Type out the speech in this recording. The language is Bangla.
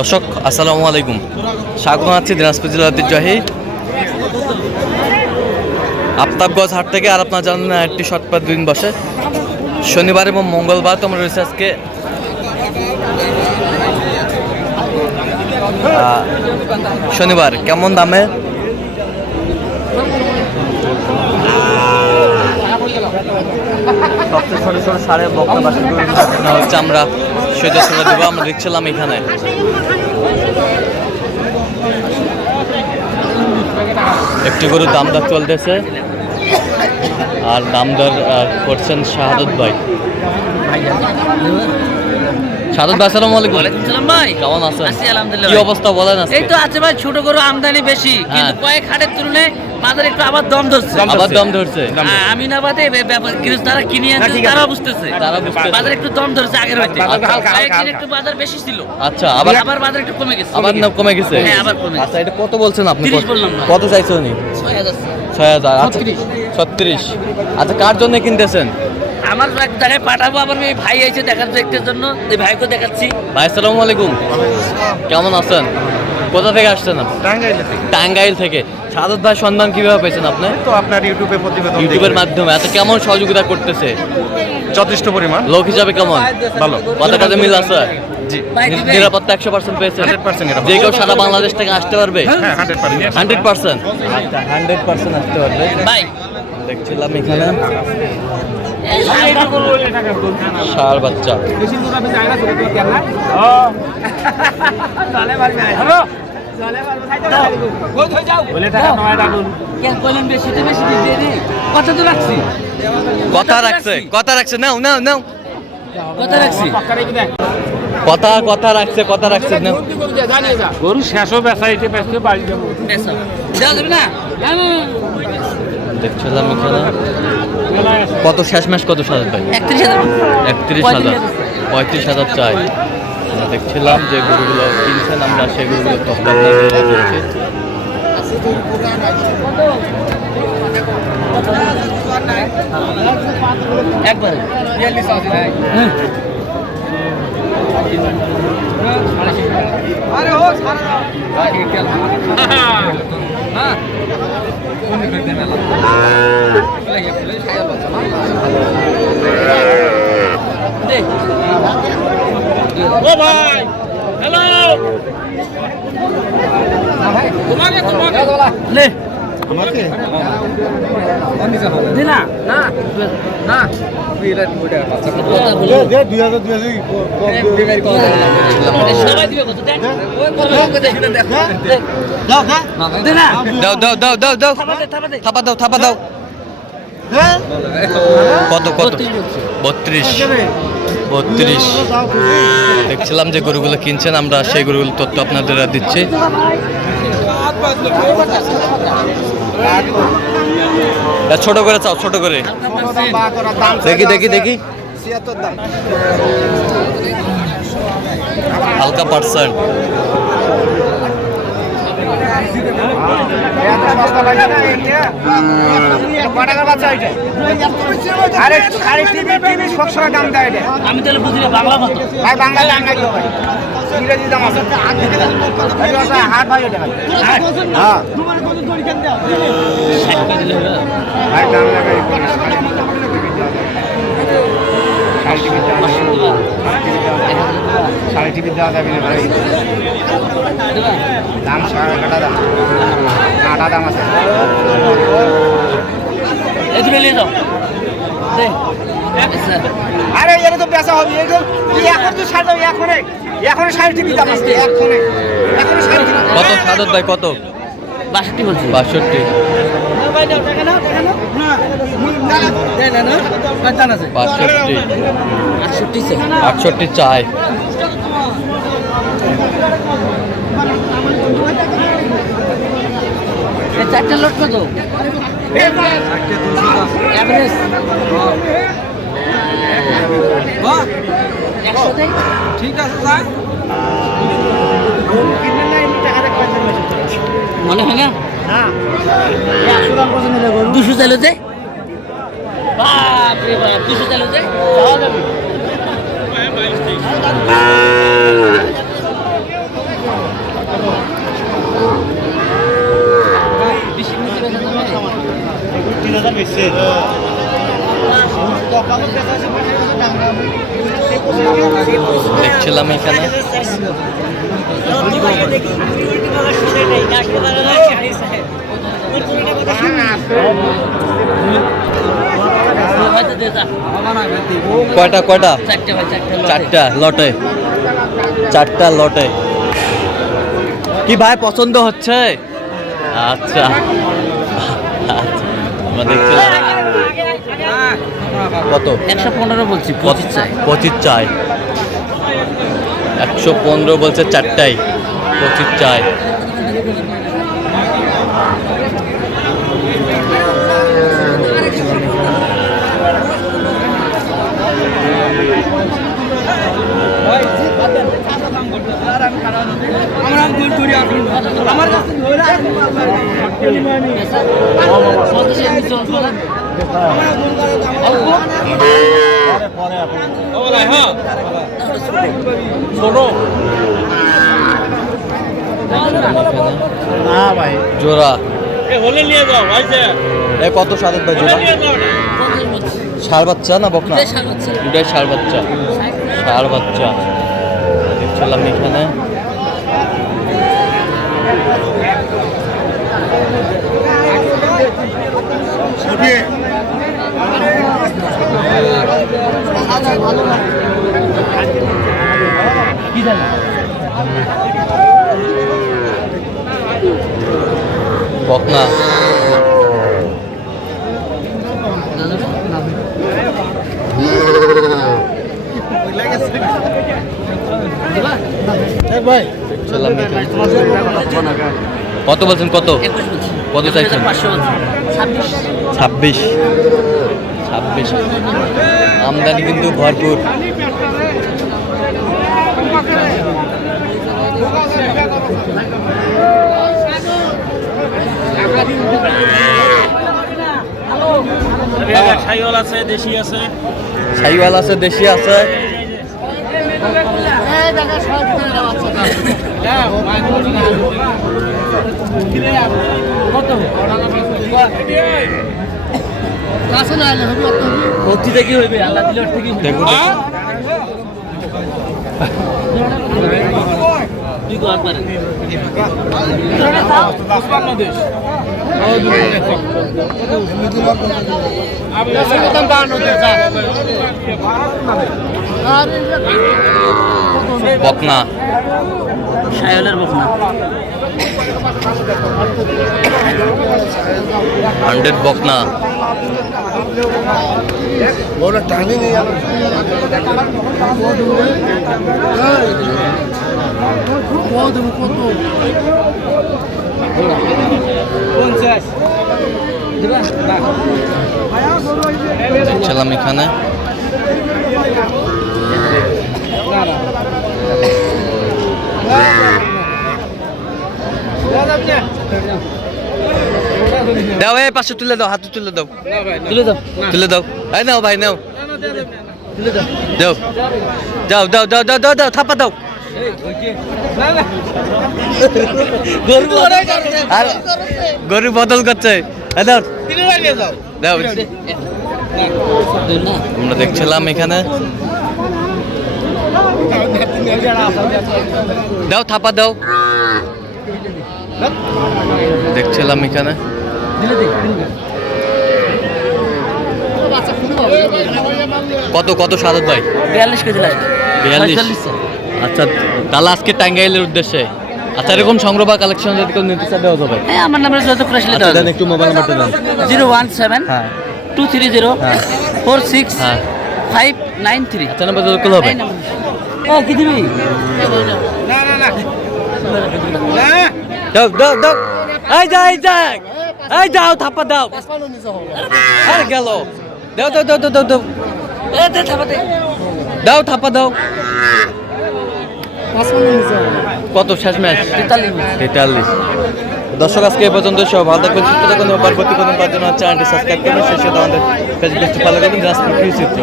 দর্শক আসসালামু আলাইকুম, স্বাগত আছি দিনাজপুর জেলার ঐতিহ্যবাহী আফতাবগঞ্জ হাট থেকে। আর আপনারা জানেন একটি সপ্তাহে দুদিন বসে, শনিবার এবং মঙ্গলবার। তো আমরা রয়েছে আজকে শনিবার। কেমন দামে সবচেয়ে ছোট ছোট সাড়ে বক্তা হচ্ছে আমরা সেটা সেটা দেবো। আমরা দেখছিলাম এখানে একটি গরুর দাম দর চলতেছে, আর দাম দর করছেন শাহাদত ভাই। শাহাদত ভাই আসসালামু আলাইকুম। ওয়ালাইকুম সালাম ভাই, কেমন আছেন? আছি আলহামদুলিল্লাহ। কি অবস্থা বলেন? এই তো আছে ভাই, ছোট গরু আমদানি বেশি, কিন্তু কয়েক হাটের তুলনায় বাজার একটু আবার দম ধরছে। আবার দম ধরছে। আমিনাবাদে কিন্তু তারা কিনে আনছে, তারা বুঝতেছে বাজার একটু দম ধরছে আগের হইতে। কয়েকদিন একটু বাজার বেশি ছিল, আচ্ছা আবার বাজার একটু কমে গেছে। আবার নাম কমে গেছে? হ্যাঁ, আবার কমে গেছে। আচ্ছা, এটা কত বলছেন আপনি? 30 বললাম ভাই। কত চাইছেন উনি? 6000। 6000। আচ্ছা 36। আচ্ছা, কার জন্য কিনতেছেন? আমার এক জায়গায় পাঠাবো, আবার এই ভাই আইছে দেখতে জন্য, এই ভাইকে দেখাচ্ছি। ভাই আসসালামু আলাইকুম, কেমন আছেন? কোথা থেকে আসছেন? টাঙ্গাইল থেকে। শাহাদত ভাই সন্ধান কিভাবে পেয়েছেন আপনি? তো আপনার ইউটিউবে প্রতিবেদন ইউটিউবের মাধ্যমে। এত কেমন সহযোগিতা করতেছে? যথেষ্ট পরিমাণ লোক হিসাবে কেমন? ভালো। কথা কাজে মিল আছে? জি নিরাপত্তা 100% পেয়েছেন? 100% নিরাপত্তা। যে কেউ সারা বাংলাদেশ থেকে আসতে পারবে? হ্যাঁ 100%। 100%। আচ্ছা 100% আসতে পারবে। ভাই দেখছিলাম এখানে ষাঁড় বাচ্চা। কথা রাখছে। নাও নাও নাও, কথা রাখছি। কথা রাখছে নাও। গরু শেষও বেচা এটা বেচতে বাড়ি যাবো। দেওয়া যাবে না? দেখছিলাম এখানে কত শেষমেশ কত? শাহাদত ভাই 31,000। 31,000। 35,000 চাই। আমরা দেখছিলাম যে গরুগুলো কিনছেন, আমরা সেই গরুগুলো তথ্য আপনাদের দিচ্ছি। একবার ও ভাই হ্যালো, তোমাকে লে দে না না না সবাই দিবে কত? দেখ দে না, দাও দাও দাও দাও দাও, থাপা দে। থাপা দাও। কত 32। দেখছিলাম যে গরুগুলো কিনছেন, আমরা সেই গরুগুলো তথ্য আপনাদের দিচ্ছি। ছোট করে চাও, ছোট করে দেখি হালকা পার্সেন্ট। আমি তাহলে বুঝি না বাংলা কত? বাংলা দাম নাই ভাই, ইংরেজি দাম আছে। হাট ভাই এটা ভাই, হ্যাঁ ভাই দাম লাগাই সাড়ে টিভি দেওয়া যাবে না ভাই, দাম কাটা দাম, কাটা দাম আছে। এদিকে নিয়ে যাও দে। আরে এর তো বেচা হবে, এখন তো ছাড় যাবে, এখন সাড়ে টিভি দাম আছে, এখন সাড়ে টিভি। কত শাহাদত ভাই? কত? 62 বলছি। 62। 68 চাই। চারটে লোট কত? এভারেজ 100 ঠিক আছে স্যার, মনে হয় না? হ্যাঁ 200 চাইলো যে, বাপ রে বাপ, 200 চাইলো যে পাওয়া যাবে। দেখছিলাম এখানে। কয়টা কয়টা? চারটা লটে, চারটা লটে। কি ভাই পছন্দ হচ্ছে? আচ্ছা আমরা দেখছিলাম কত 115 বলছি, 25 চাই। 25 চাই, 115 বলছে চারটাই, 25 চাই। জোড়া হলে নিয়ে যাও ভাই যে এ কত সাদের ভাই জোড়া? ষাঁড় বাচ্চা না বকনা? দুটাই ষাঁড় বাচ্চা, ষাঁড় বাচ্চা দেখছিলাম এখানে। বকনা দেখছিলাম এখানে। কত বলছেন? কত কত চাইছেন? 26। আমদানি কিন্তু ভরপুর। সাইওয়াল আছে, দেশি আছে। সাইওয়াল আছে, দেশি আছে। কি হইবে আল্লাহ দিলে ওর থেকে দেখুন তুই কর পারে বকনা, সাইওয়ালের বকনা 100 বকনা। দেখছিলাম এখানে। দাও এই পাশে তুলে দাও, হাতে তুলে দাও, তুলে দাও। এই নাও ভাই, নাও, দাও দাও দাও দাও দাও দাও দাও, থাপা দাও। আর গরু বদল করছে। দাও দাও। আমরা দেখছিলাম এখানে। দাও থাপা দাও। দেখছিলাম এখানে। কত কত সাদত ভাই? 42 কেজি লাগবে। 42। আচ্ছা তাহলে আজকে টাঙ্গাইলের উদ্দেশ্যে আচ্ছা এরকম সংগ্রহ বা কালেকশন যদি কেউ নিতে চায় দেওয়া যাবে? হ্যাঁ আমার নাম্বার যোগাযোগ করে আসলে আচ্ছা দেন, একটু মোবাইল নাম্বারটা দেন। 017 হ্যাঁ 230 হ্যাঁ 46 হ্যাঁ 593। আচ্ছা নাম্বার যোগাযোগ করলে হবে? ও কি দিবি? দাও দাও দাও। এই যা এই যা, এই দাও থাপা দাও। আরে গেল। দাও দাও দাও দাও দাও। এ দে থাপা দে। দাও থাপা দাও। কত শেষ ম্যাচ? 43। দর্শক আজকে এই পর্যন্ত। সব ভালো থাকবেন, সুস্থ থাকুন, পরবর্তী কোনো পাওয়ার জন্য চ্যানেলটি সাবস্ক্রাইব করবেন। সেই সাথে আমাদের ফেসবুক পেজটি ফলো করবেন, জাস্ট চিত্র।